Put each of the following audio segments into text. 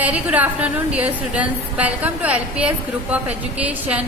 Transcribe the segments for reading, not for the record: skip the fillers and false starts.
Very good afternoon dear students, welcome to LPS group of education.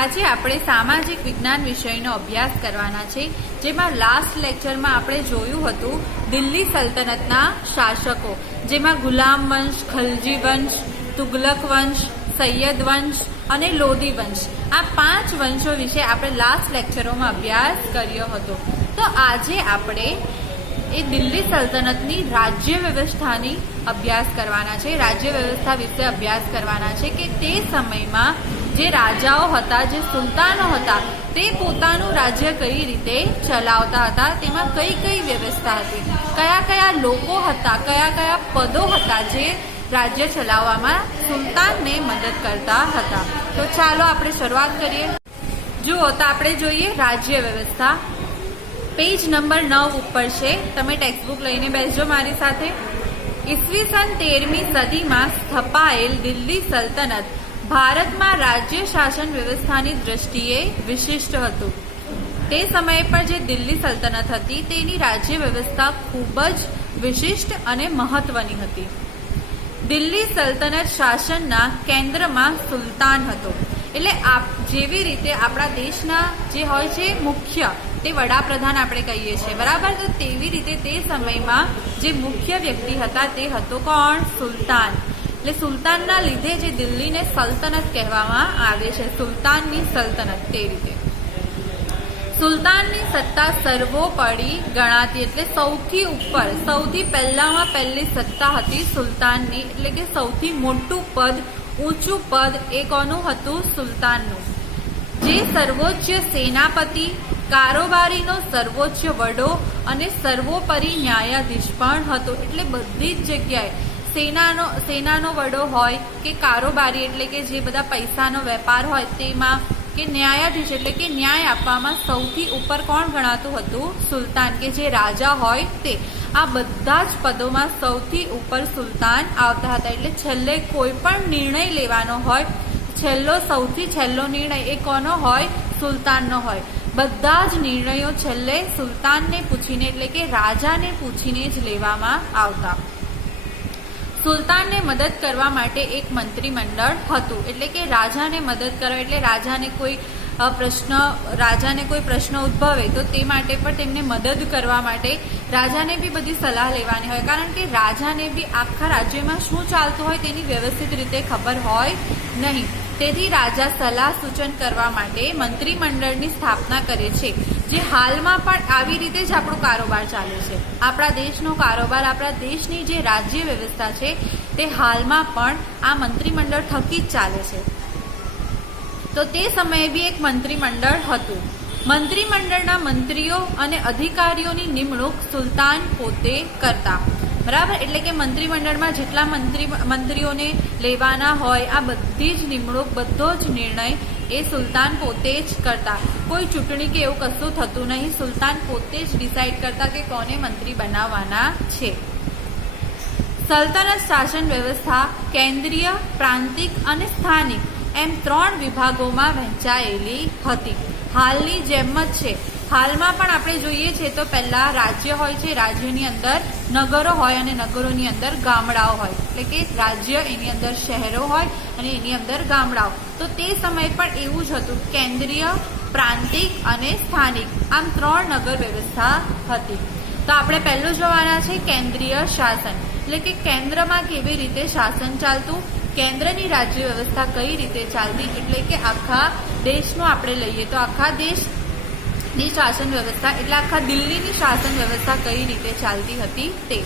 આજે આપણે સામાજિક વિજ્ઞાન વિષયનો અભ્યાસ કરવાના છે, જેમાં લાસ્ટ લેક્ચરમાં આપણે જોયું હતું દિલ્હી સલ્તનતના શાસકો, જેમાં ગુલામ વંશ, ખલજી વંશ, તુગલક વંશ, સૈયદ વંશ અને લોધી વંશ, આ 5 વંશો વિશે આપણે લાસ્ટ લેક્ચરોમાં અભ્યાસ કર્યો હતો. તો આજે આપણે એ દિલ્હી સલ્તનતની રાજ્ય વ્યવસ્થાની અભ્યાસ કરવાના છે. રાજ્ય વ્યવસ્થા વિશે અભ્યાસ કરવાના છે કે તે સમયમાં જે રાજાઓ હતા, જે સુલતાનો હતા, તે પોતાનું રાજ્ય કઈ રીતે ચલાવતા હતા, તેમાં કઈ કઈ વ્યવસ્થા હતી, કયા કયા લોકો હતા, કયા કયા પદો હતા જે રાજ્ય ચલાવવામાં સુલતાનને મદદ કરતા હતા. તો ચાલો આપણે શરૂઆત કરીએ. જુઓ, તો આપણે જોઈએ રાજ્ય વ્યવસ્થા. પેજ નંબર 9 ઉપર છે, તમે ટેક્સ્ટબુક લઈને બેસજો મારી સાથે. ઈસવીસન 13મી સદીમાં સ્થપાયેલ દિલ્હી સલ્તનત ભારતમાં રાજ્ય શાસન વ્યવસ્થાની દ્રષ્ટિએ વિશિષ્ટ હતું. તે સમય પર જે દિલ્હી સલ્તનત હતી તેની રાજ્ય વ્યવસ્થા ખૂબ જ વિશિષ્ટ અને મહત્વની હતી. દિલ્હી સલ્તનત શાસનના કેન્દ્રમાં સુલતાન હતો. એટલે જેવી રીતે આપણા દેશના જે હોય છે મુખ્ય, તે વડાપ્રધાન આપણે કહીએ છીએ, બરાબર? તો તેવી રીતે તે સમયમાં જે મુખ્ય વ્યક્તિ હતા તે હતો કોણ? સુલતાન. એટલે સુલતાનના લીધે જે દિલ્હીને સલ્તનત કહેવામાં આવે છે, સુલતાનની સલ્તનત. તે રીતે સુલતાનની સત્તા સર્વોપરી ગણાતી, એટલે સૌથી ઉપર, સૌથી પહેલી સત્તા હતી સુલતાનની. એટલે કે સૌથી મોટું પદ, ઊંચું પદ એ કોનું હતું? સુલતાનનું. જે સર્વોચ્ચ સેનાપતિ, કારોબારીનો સર્વોચ્ચ વડો અને સર્વોપરી ન્યાયાધીશ પણ હતો. એટલે બધી જ જગ્યાએ સેનાનો વડો હોય કે કારોબારી, એટલે કે જે બધા પૈસાનો વેપાર હોય તેમાં, કે ન્યાયાધીશ એટલે કે ન્યાય આપવામાં સૌથી ઉપર કોણ ગણાતું હતું? સુલતાન. કે જે રાજા હોય તે. આ બધા જ પદોમાં સૌથી ઉપર સુલતાન આવતા હતા. એટલે છેલ્લે કોઈ પણ નિર્ણય લેવાનો હોય, સૌથી છેલ્લો નિર્ણય એ કોનો હોય? સુલતાનનો હોય. બધા જ નિર્ણયો છેલ્લે સુલતાનને પૂછીને, એટલે કે રાજાને પૂછીને જ લેવામાં આવતા. સુલતાનને મદદ કરવા માટે એક મંત્રીમંડળ હતું. એટલે કે રાજાને મદદ કરવા, એટલે રાજાને કોઈ પ્રશ્ન ઉદ્ભવે તો તે માટે પણ તેમને મદદ કરવા માટે રાજાને બી બધી સલાહ લેવાની હોય. કારણ કે રાજાને બી આખા રાજ્યમાં શું ચાલતું હોય તેની વ્યવસ્થિત રીતે ખબર હોય નહીં. તેથી રાજા સલાહ સૂચન કરવા માટે મંત્રીમંડળની સ્થાપના કરે છે. જે હાલમાં પણ આવી રીતે જ આપણો કારોબાર ચાલે છે. આપણા દેશનો કારોબાર, આપણા દેશની જે રાજ્ય વ્યવસ્થા છે તે હાલમાં પણ આ મંત્રીમંડળ થકી જ ચાલે છે. તો તે સમયે બી એક મંત્રીમંડળ હતું. મંત્રીમંડળના મંત્રીઓ અને અધિકારીઓની નિમણૂક સુલતાન પોતે કરતા, બરાબર? એટલે કે મંત્રીમંડળમાં જેટલા મંત્રીઓને લેવાના હોય, આ બધી જ નિમણૂક, બધો જ નિર્ણય એ સુલતાન પોતે જ કરતા. કોઈ ચૂંટણી કે એવું કશું થતું નહીં. સુલતાન પોતે જ ડિસાઇડ કરતા કે કોને મંત્રી બનાવવાના છે. સલ્તનત શાસન વ્યવસ્થા કેન્દ્રીય, પ્રાંતિક અને સ્થાનિક એમ 3 વિભાગોમાં વહેંચાયેલી હતી. હાલની જેમ જ છે. હાલમાં પણ આપણે જોઈએ છીએ તો પહેલા રાજ્ય હોય છે, રાજ્યની અંદર નગરો હોય અને નગરોની અંદર ગામડાઓ હોય. એટલે કે રાજ્ય, એની અંદર શહેરો હોય અને એની અંદર ગામડાઓ. તો તે સમયે પણ એવું જ હતું. કેન્દ્રીય, પ્રાંતિક અને સ્થાનિક, આમ 3 નગર વ્યવસ્થા હતી. તો આપણે પહેલું જોવાના છે કેન્દ્રીય શાસન. એટલે કે કેન્દ્રમાં કેવી રીતે શાસન ચાલતું, કેન્દ્રની રાજ્ય વ્યવસ્થા કઈ રીતે ચાલતી. એટલે કે આખા દેશનું આપણે લઈએ તો આખા દેશની શાસન વ્યવસ્થા, એટલે આખા દિલ્હીની શાસન વ્યવસ્થા કઈ રીતે ચાલતી હતી તે.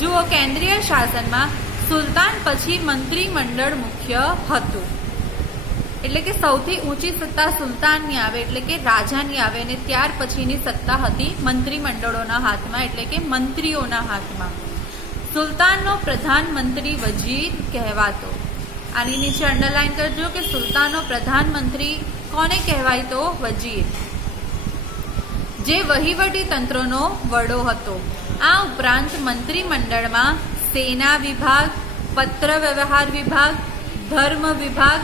જુઓ, કેન્દ્રીય શાસનમાં સુલતાન પછી મંત્રીમંડળ મુખ્ય હતું. એટલે કે સૌથી ઊંચી સત્તા સુલતાનની આવે, એટલે કે રાજાની આવે, અને ત્યાર પછીની સત્તા હતી મંત્રીમંડળોના હાથમાં, એટલે કે મંત્રીઓના હાથમાં. સુલતાનનો પ્રધાનમંત્રી વજીર કહેવાતો. આની નીચે અંડરલાઈન કરજો કે સુલતાનનો પ્રધાનમંત્રી કોને કહેવાય? તો વજીર, જે વહીવટી તંત્રનો વડો હતો. આ ઉપરાંત મંત્રીમંડળમાં સેના વિભાગ, પત્ર વ્યવહાર વિભાગ, ધર્મ વિભાગ,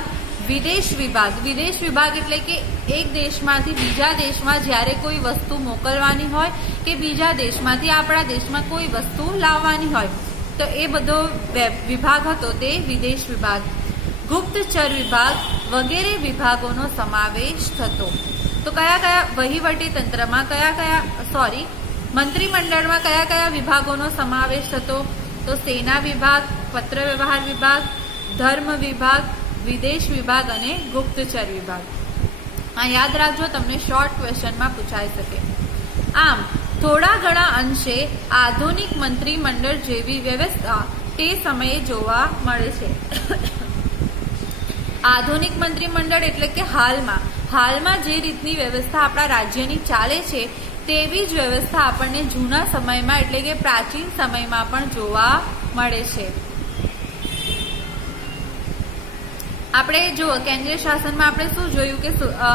વિદેશ વિભાગ. વિદેશ વિભાગ એટલે કે એક દેશમાંથી બીજા દેશમાં જ્યારે કોઈ વસ્તુ મોકલવાની હોય કે બીજા દેશમાંથી આપણા દેશમાં કોઈ વસ્તુ લાવવાની હોય તો એ બધો વિભાગ હતો તે વિદેશ વિભાગ, ગુપ્તચર વિભાગ વગેરે વિભાગોનો સમાવેશ થતો. તો કયા વહીવટી તંત્રમાં મંત્રીમંડળમાં કયા વિભાગોનો સમાવેશ થતો? તો સેના વિભાગ, પત્ર વ્યવહાર વિભાગ, ધર્મ વિભાગ, વિદેશ વિભાગ અને ગુપ્તચર વિભાગ. આ યાદ રાખજો, તમને શોર્ટ ક્વેશ્ચનમાં પૂછાઈ શકે. આમ થોડા ઘણા અંશે આધુનિક મંત્રીમંડળ જેવી વ્યવસ્થા તે સમયે જોવા મળે છે. આધુનિક મંત્રીમંડળ એટલે કે હાલમાં જે રીતની વ્યવસ્થા આપણા રાજ્યની ચાલે છે તેવી જ વ્યવસ્થા આપણને જૂના સમયમાં એટલે કે પ્રાચીન સમયમાં પણ જોવા મળે છે. આપણે જો કેન્દ્રીય શાસનમાં આપણે શું જોયું કે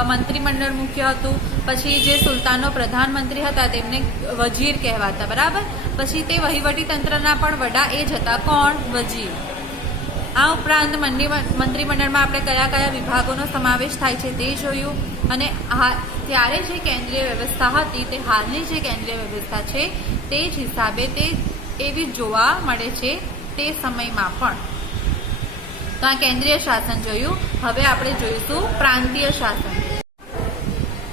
મંત્રીમંડળ મુખ્ય હતું, પછી જે સુલતાનો પ્રધાનમંત્રી હતા તેમને વજીર કહેવાતા, બરાબર. પછી તે વહીવટી તંત્રના પણ વડા એ જ હતા. કોણ? વજીર. આ ઉપરાંત મંત્રીમંડળમાં આપણે કયા વિભાગોનો સમાવેશ થાય છે તે જોયું. અને ત્યારે જે કેન્દ્રીય વ્યવસ્થા હતી તે હાલની જે કેન્દ્રીય વ્યવસ્થા છે તે જ હિસાબે તે એવી જોવા મળે છે તે સમયમાં પણ. તો આ કેન્દ્રીય શાસન જોયું. હવે આપણે જોઈશું પ્રાંતીય શાસન.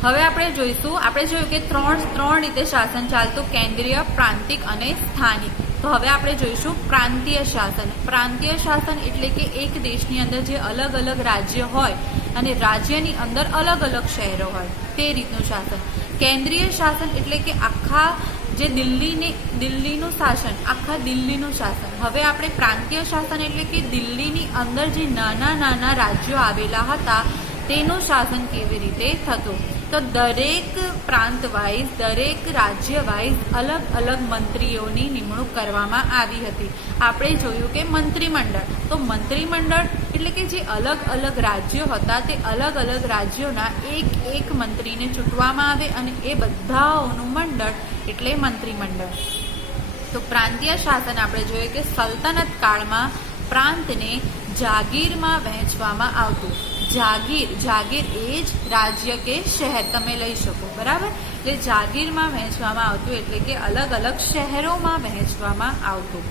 આપણે જોયું કે ત્રણ રીતે શાસન ચાલતું: કેન્દ્રીય, પ્રાંતિક અને સ્થાનિક. તો હવે આપણે જોઈશું પ્રાંતીય શાસન. પ્રાંતીય શાસન એટલે કે એક દેશની અંદર જે અલગ અલગ રાજ્ય હોય અને રાજ્યની અંદર અલગ અલગ શહેરો હોય તે રીતનું શાસન. કેન્દ્રીય શાસન એટલે કે આખા જે દિલ્હીનું શાસન, આખા દિલ્હીનું શાસન. હવે આપણે પ્રાંતીય શાસન એટલે કે દિલ્હીની અંદર જે નાના રાજ્યો આવેલા હતા તેનું શાસન કેવી રીતે થતું. તો દરેક પ્રાંત વાઇઝ, દરેક રાજ્ય વાઇઝ અલગ અલગ મંત્રીઓની નિમણૂક કરવામાં આવી હતી. આપણે જોયું કે મંત્રીમંડળ, તો મંત્રીમંડળ એટલે કે જે અલગ અલગ રાજ્યો હતા તે અલગ અલગ રાજ્યોના એક મંત્રીને ચૂંટવામાં આવે અને એ બધાઓનું મંડળ એટલે મંત્રીમંડળ. તો પ્રાંતીય શાસન આપણે જોઈએ કે સલ્તનત કાળમાં પ્રાંતને જાગીરમાં વહેંચવામાં આવતું. જાગીર એ જ રાજ્ય કે શહેર તમે લઈ શકો, બરાબર. એટલે જાગીરમાં વહેંચવામાં આવતું એટલે કે અલગ અલગ શહેરોમાં વહેંચવામાં આવતું,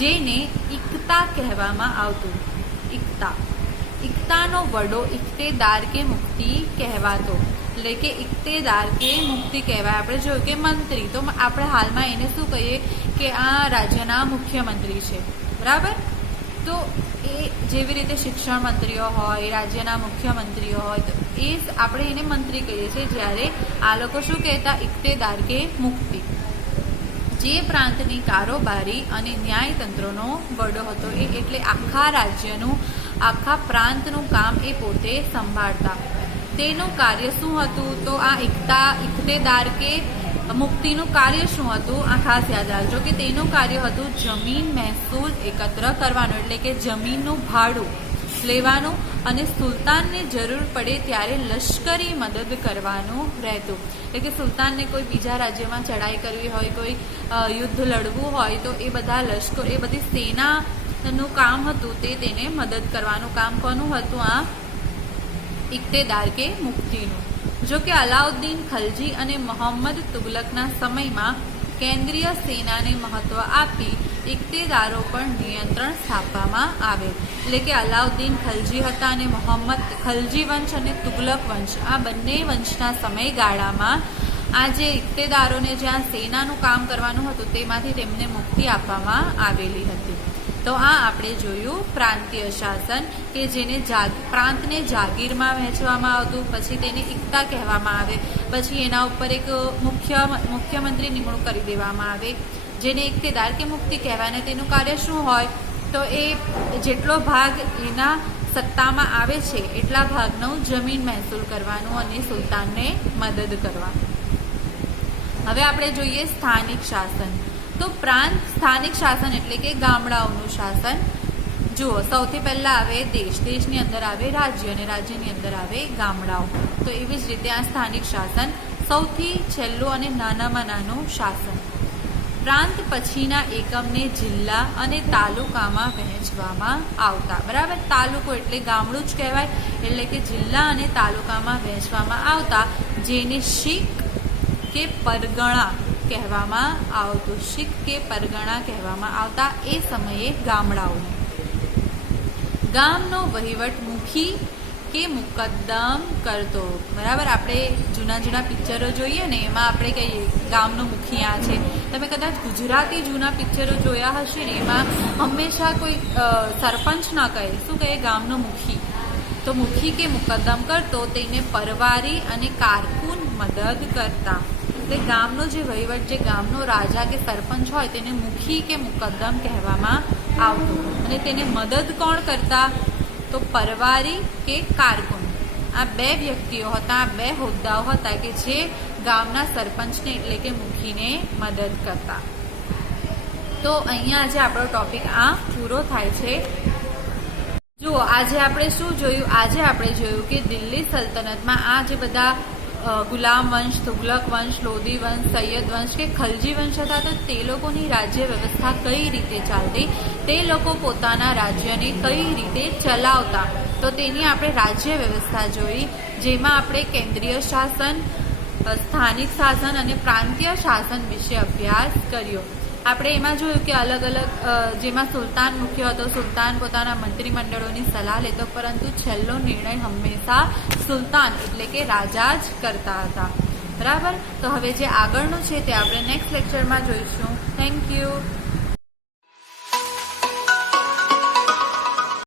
જેને ઇકતા કહેવામાં આવતું. ઇકતાનો વડો ઇકતેદાર કે મુક્તિ કહેવાતો. એટલે કે ઇકતેદાર કે મુક્તિ કહેવાય. આપણે જોયું કે મંત્રી, તો આપણે હાલમાં એને શું કહીએ કે આ રાજ્યના મુખ્યમંત્રી છે, બરાબર. તો એ જેવી રીતે શિક્ષણ મંત્રીઓ હોય, રાજ્યના મુખ્યમંત્રીઓ હોય, તો એ આપણે એને મંત્રી કહીએ છીએ. જ્યારે આ લોકો શું કહેતા? ઇકતેદાર કે મુક્તિ. જે પ્રાંતની કારોબારી અને ન્યાયતંત્રનો વડો હતો એ એટલે આખા રાજ્યનું, આખા પ્રાંતનું કામ એ પોતે સંભાળતા. તેનું કાર્ય શું હતું? તો આ ઇકતેદાર કે મુક્તિનું કાર્ય શું હતું? આ ખાસ યાદ રાખજો કે તેનું કાર્ય હતું જમીન મહેસૂલ એકત્ર કરવાનું, એટલે કે જમીનનું ભાડું લેવાનું અને સુલતાનને જરૂર પડે ત્યારે લશ્કરી મદદ કરવાનું રહેતું. એટલે કે સુલતાનને કોઈ બીજા રાજ્યમાં ચડાઈ કરવી હોય, કોઈ યુદ્ધ લડવું હોય, તો એ બધા લશ્કર, એ બધી સેનાનું કામ હતું તે તેને મદદ કરવાનું કામ કોનું હતું? આ ઇકતેદાર કે મુક્તિનું. જો કે અલાઉદ્દીન ખલજી અને મોહમ્મદ તુગલકના સમયમાં કેન્દ્રીય સેનાને મહત્વ આપી ઇકતેદારો પર નિયંત્રણ સ્થાપવામાં આવેલ. એટલે કે અલાઉદ્દીન ખલજી હતા અને મોહમ્મદ, ખલજી વંશ અને તુગલક વંશ, આ બંને વંશના સમયગાળામાં આ જે ઇકતેદારોને જ્યાં સેનાનું કામ કરવાનું હતું તેમાંથી તેમને મુક્તિ આપવામાં આવેલી હતી. તો આ આપણે જોયું પ્રાંતીય શાસન કે જેને પ્રાંતને જાગીરમાં વહેંચવામાં આવતું, પછી તેને ઇકતા કહેવામાં આવે, પછી એના ઉપર એક મુખ્યમંત્રી નિમણૂક કરી દેવામાં આવે જેને ઇકતેદાર કે મુક્તિ કહેવાય. અને તેનું કાર્ય શું હોય? તો એ જેટલો ભાગ એના સત્તામાં આવે છે એટલા ભાગનું જમીન મહેસૂલ કરવાનું અને સુલતાનને મદદ કરવાનું. હવે આપણે જોઈએ સ્થાનિક શાસન. તો સ્થાનિક શાસન એટલે કે ગામડાઓનું શાસન. જુઓ, સૌથી પહેલા આવે દેશની અંદર આવે રાજ્ય અને રાજ્યની અંદર આવે ગામડાઓ. તો એવી જ રીતે આ સ્થાનિક શાસન સૌથી છેલ્લું અને નાનામાં નાનું શાસન. પ્રાંત પછીના એકમને જિલ્લા અને તાલુકામાં વહેંચવામાં આવતા, બરાબર. તાલુકો એટલે ગામડું જ કહેવાય, એટલે કે જિલ્લા અને તાલુકામાં વહેંચવામાં આવતા, જેને શીખ કે પરગણા કહેવામાં આવતું, શીખ કે પરગણા કહેવામાં આવતા એ સમયે ગામડાઓને. ગામનો વહીવટ મુખી કે મુકદ્દમ કરતો. બરાબર, આપણે જૂના પિક્ચરો જોઈએ ને એમાં આપણે કહીએ ગામનો મુખી આ છે. તમે કદાચ ગુજરાતી જૂના પિક્ચરો જોયા હશે ને એમાં હંમેશા કોઈ સરપંચ ના કહે, શું કહે? ગામનો મુખી. તો મુખી કે મુકદ્દમ કરતો તેને પરવારી અને કારકુન મદદ કરતા. એટલે ગામનો જે વહીવટ, જે ગામનો રાજા કે સરપંચ હોય તેને મુખી કે મુકદ્દમ કહેવામાં આવતું. અને તેને મદદ કોણ કરતા? તો પરવારી કે કારકુન. આ બે વ્યક્તિઓ હતા, આ બે હોદ્દાઓ હતા કે જે ગામના સરપંચને એટલે કે મુખીને મદદ કરતા. તો અહીંયા આજે આપણો ટોપિક આ પૂરો થાય છે. જુઓ, આજે આપણે શું જોયું? આજે આપણે જોયું કે દિલ્હી સલ્તનતમાં આ જે બધા ગુલામ વંશ, તુગલક વંશ, લોધી વંશ, સૈયદ વંશ કે ખલજી વંશ હતા, તો તે લોકોની રાજ્ય વ્યવસ્થા કઈ રીતે ચાલતી, તે લોકો પોતાના રાજ્યને કઈ રીતે ચલાવતા, તો તેની આપણે રાજ્ય વ્યવસ્થા જોઈ, જેમાં આપણે કેન્દ્રીય શાસન, સ્થાનિક શાસન અને પ્રાંતીય શાસન વિશે અભ્યાસ કર્યો. આપણે એમાં જોયું કે અલગ અલગ, જેમાં સુલતાન મુખ્ય હતો, સુલતાન પોતાના મંત્રીમંડળોની સલાહ લેતો, પરંતુ છેલ્લો નિર્ણય હંમેશા સુલતાન એટલે કે રાજા જ કરતા હતા. બરાબર, તો હવે જે આગળનું છે તે આપણે નેક્સ્ટ લેક્ચરમાં જોઈશું. Thank you.